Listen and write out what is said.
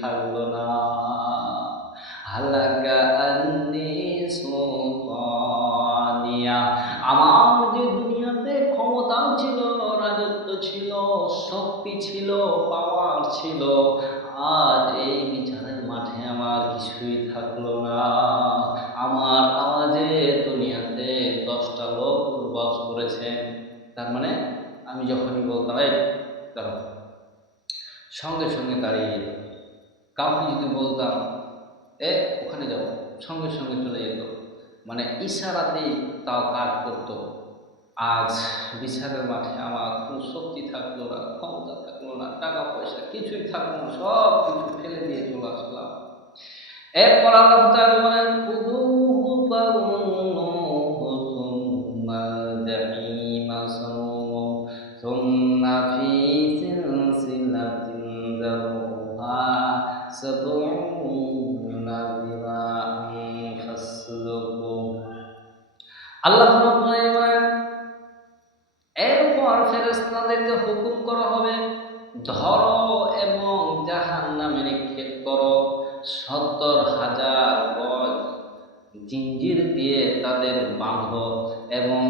থাকল না হালাকা আন্নি আমার যে দুনিয়াতে ক্ষমতা ছিল, রাজত্ব ছিল, শক্তি ছিল, পাওয়ার ছিল, আজ এই বিচারের মাঠে আমার কিছুই থাকল না। আমার আওয়াজে দুনিয়াতে দশটা লোক দুর্বাস করেছে। তার মানে আমি যখনই বলতাম দাঁড়াও সঙ্গে সঙ্গে দাঁড়িয়ে কাউকে যদি বলতাম, এ, ওখানে যাও, সঙ্গে সঙ্গে চলে যেত। মানে ইশারাতেই তাও কাজ করতো। আজ বিচারের মাঠে আমার কোনো শক্তি থাকল না, ক্ষমতা থাকল না টাকা পয়সা কিছুই থাকল না, সব কিছু ফেলে দিয়ে চলে আসলাম। এরপর আল্লাহ তাআলা বলেন খুদুহু ফাগুল্লুহু এরপর ফেরেশতাদেরকে হুকুম করা হবে, ধরো এবং জাহান্নামে নিক্ষেপ করো। সত্তর হাজার গজ জিঞ্জির দিয়ে তাদের বাঁধো এবং